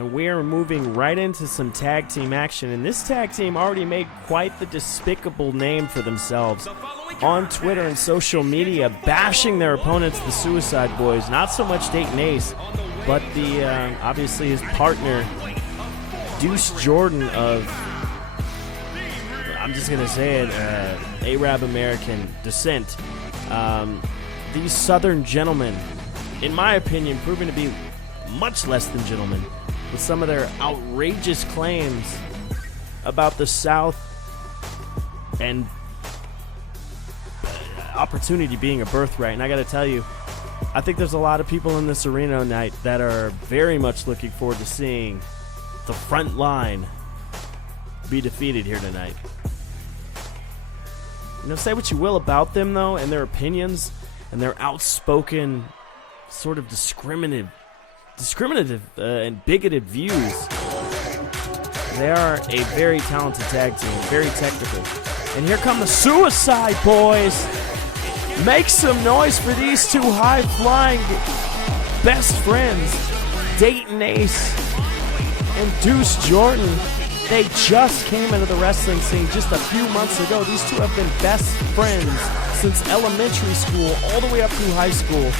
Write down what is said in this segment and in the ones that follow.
And we are moving right into some tag team action. And this tag team already made quite the despicable name for themselves on Twitter and social media, bashing their opponents, the Suicide Boys. Not so much Dayton Ace, but the obviously his partner, Deuce Jordan of, I'm just going to say it, Arab American descent. These Southern gentlemen, in my opinion, proven to be much less than gentlemen, with some of their outrageous claims about the South and opportunity being a birthright. And I got to tell you, I think there's a lot of people in this arena tonight that are very much looking forward to seeing the front line be defeated here tonight. You know, say what you will about them, though, and their opinions and their outspoken sort of discriminative and bigoted views. They are a very talented tag team, very technical. And here come the Suicide Boys. Make some noise for these two high-flying best friends, Dayton Ace and Deuce Jordan. They just came into the wrestling scene just a few months ago. These two have been best friends since elementary school all the way up through high school.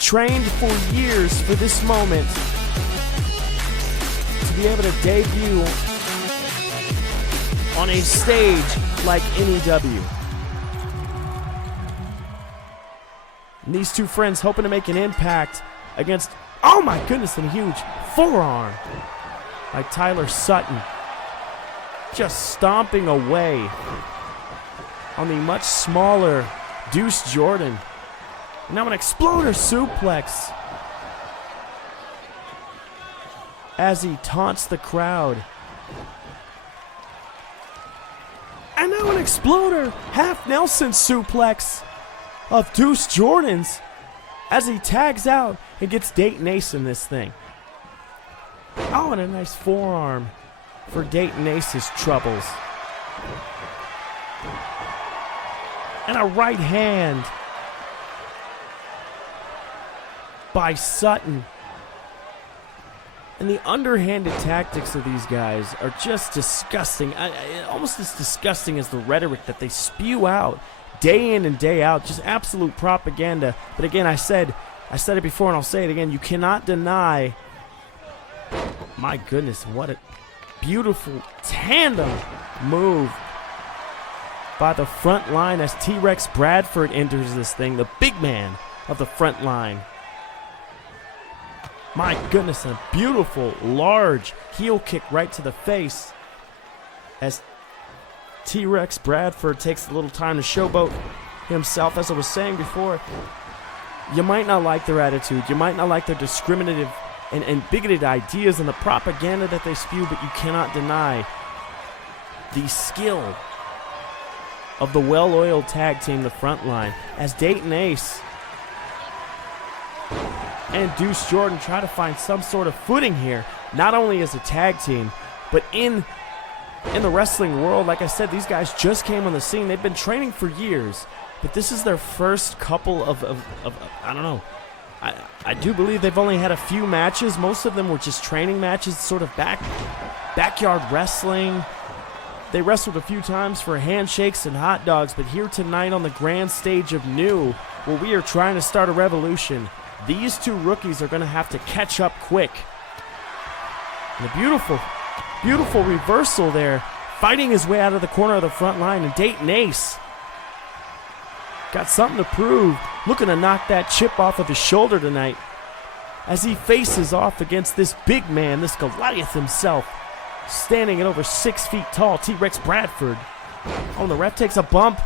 Trained for years for this moment to be able to debut on a stage like NEW. And these two friends hoping to make an impact against, oh my goodness, and a huge forearm by Tyler Sutton. Just stomping away on the much smaller Deuce Jordan. And now an exploder suplex as he taunts the crowd. And now an exploder half Nelson suplex of Deuce Jordan's as he tags out and gets Dayton Ace in this thing. Oh, and a nice forearm for Dayton Ace's troubles. And a right hand by Sutton. And the underhanded tactics of these guys are just disgusting. Almost as disgusting as the rhetoric that they spew out day in and day out. Just absolute propaganda. But again, I said it before and I'll say it again. You cannot deny. My goodness, what a beautiful tandem move by the front line as T-Rex Bradford enters this thing, the big man of the front line. My goodness, a beautiful, large heel kick right to the face as T-Rex Bradford takes a little time to showboat himself. As I was saying before, you might not like their attitude, you might not like their discriminative and bigoted ideas and the propaganda that they spew, but you cannot deny the skill of the well-oiled tag team, the front line, as Dayton Ace and Deuce Jordan try to find some sort of footing here, not only as a tag team, but in the wrestling world. Like I said, these guys just came on the scene. They've been training for years, but this is their first couple of I don't know. I do believe they've only had a few matches. Most of them were just training matches, sort of backyard wrestling. They wrestled a few times for handshakes and hot dogs, but here tonight on the grand stage of New, where we are trying to start a revolution, these two rookies are going to have to catch up quick. And a beautiful, beautiful reversal there, fighting his way out of the corner of the front line, and Dayton Ace got something to prove, looking to knock that chip off of his shoulder tonight as he faces off against this big man, this Goliath himself, standing at over 6 feet tall, T-Rex Bradford. Oh, the ref takes a bump,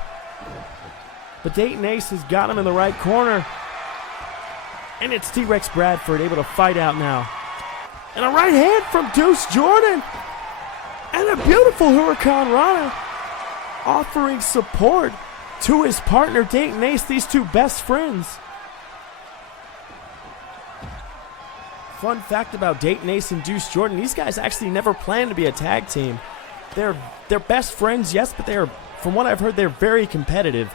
but Dayton Ace has got him in the right corner. And it's T-Rex Bradford able to fight out now. And a right hand from Deuce Jordan. And a beautiful Hurricane Rana offering support to his partner Dayton Ace, these two best friends. Fun fact about Dayton Ace and Deuce Jordan, these guys actually never planned to be a tag team. They're best friends, yes, but they are, from what I've heard, they're very competitive.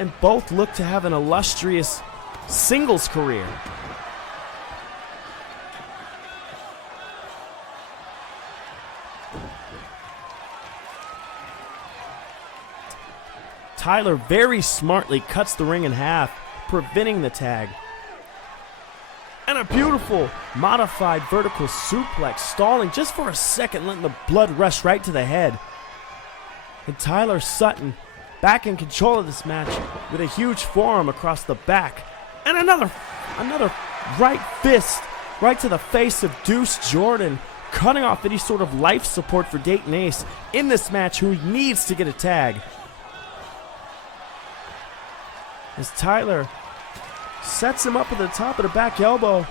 And both look to have an illustrious singles career. Tyler very smartly cuts the ring in half, preventing the tag. And a beautiful modified vertical suplex, stalling just for a second, letting the blood rush right to the head. And Tyler Sutton back in control of this match with a huge forearm across the back. And another right fist right to the face of Deuce Jordan, cutting off any sort of life support for Dayton Ace in this match, who needs to get a tag. As Tyler sets him up at the top of the back elbow.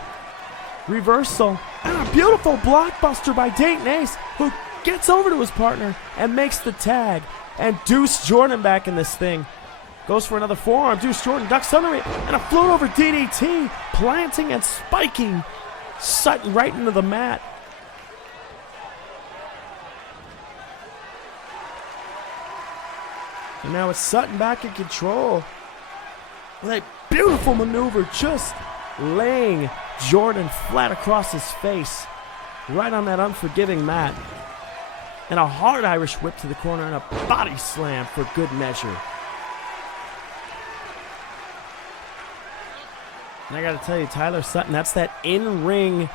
Reversal. And a beautiful blockbuster by Dayton Ace, who gets over to his partner and makes the tag. And Deuce Jordan back in this thing. Goes for another forearm. Deuce Jordan ducks under it. And a float over DDT. Planting and spiking Sutton right into the mat. And now it's Sutton back in control. With a beautiful maneuver, just laying Jordan flat across his face, right on that unforgiving mat. And a hard Irish whip to the corner and a body slam for good measure. And I gotta tell you, Tyler Sutton, that's that in-ring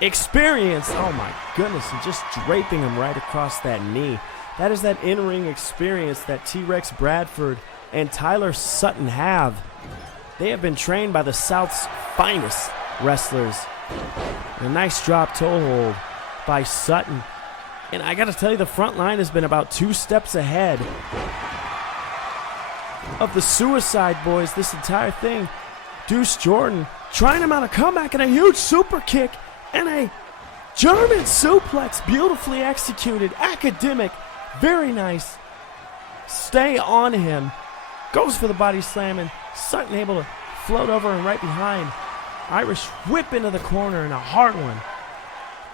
experience. Oh my goodness, and just draping him right across that knee. That is that in-ring experience that T-Rex Bradford and Tyler Sutton have. They have been trained by the South's finest wrestlers. And a nice drop toe hold by Sutton. And I got to tell you, the front line has been about 2 steps ahead of the Suicide Boys this entire thing. Deuce Jordan trying to mount a comeback and a huge super kick and a German suplex, beautifully executed, academic, very nice. Stay on him. Goes for the body slam, and Sutton able to float over and right behind. Irish whip into the corner and a hard one.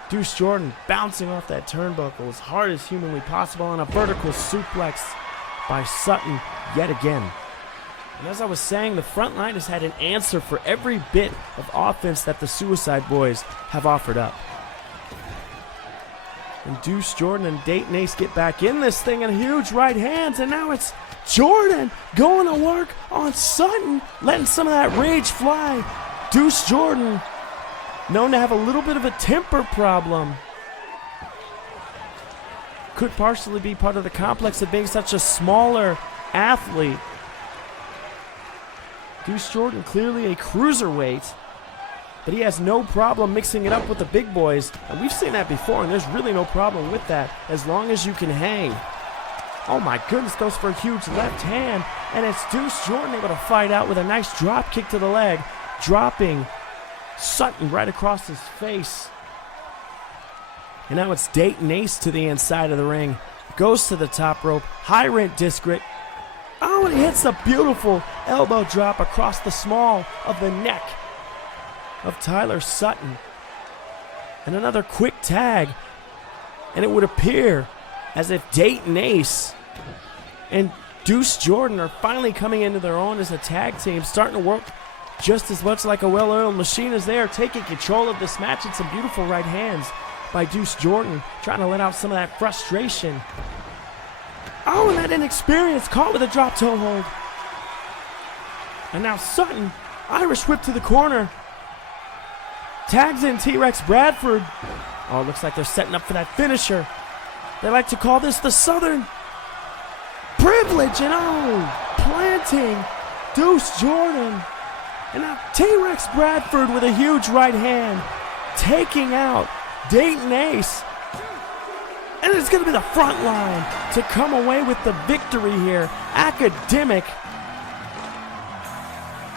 Deuce Jordan bouncing off that turnbuckle as hard as humanly possible on a vertical suplex by Sutton yet again. And as I was saying, the front line has had an answer for every bit of offense that the Suicide Boys have offered up. And Deuce Jordan and Dayton Ace get back in this thing, and huge right hands, and now it's Jordan going to work on Sutton, letting some of that rage fly. Deuce Jordan, known to have a little bit of a temper problem. Could partially be part of the complex of being such a smaller athlete. Deuce Jordan, clearly a cruiserweight, but he has no problem mixing it up with the big boys. And we've seen that before, and there's really no problem with that as long as you can hang. Oh my goodness, goes for a huge left hand, and it's Deuce Jordan able to fight out with a nice drop kick to the leg, dropping Sutton right across his face. And now it's Dayton Ace to the inside of the ring. Goes to the top rope, high rent discret. Oh, and he hits a beautiful elbow drop across the small of the neck of Tyler Sutton. And another quick tag. And it would appear as if Dayton Ace and Deuce Jordan are finally coming into their own as a tag team, starting to work just as much like a well-oiled machine as they are taking control of this match, and some beautiful right hands by Deuce Jordan, trying to let out some of that frustration. Oh, and that inexperience caught with a drop toe hold. And now Sutton, Irish whip to the corner. Tags in T-Rex Bradford. Oh, it looks like they're setting up for that finisher. They like to call this the Southern Privilege. And oh, planting Deuce Jordan. And now T-Rex Bradford with a huge right hand, taking out Dayton Ace. And it's going to be the front line to come away with the victory here. Academic.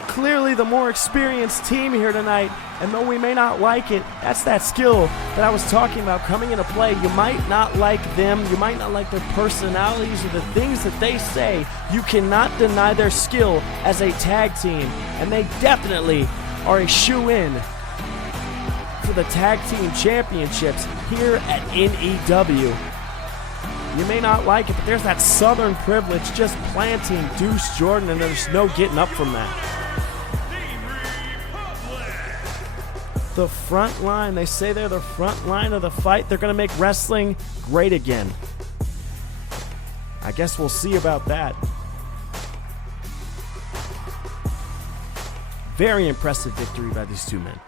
Clearly the more experienced team here tonight. And though we may not like it, that's that skill that I was talking about coming into play. You might not like them. You might not like their personalities or the things that they say. You cannot deny their skill as a tag team. And they definitely are a shoe-in for the tag team championships here at NEW. You may not like it, but there's that Southern Privilege just planting Deuce Jordan, and there's no getting up from that. The front line, they say they're the front line of the fight. They're going to make wrestling great again. I guess we'll see about that. Very impressive victory by these two men.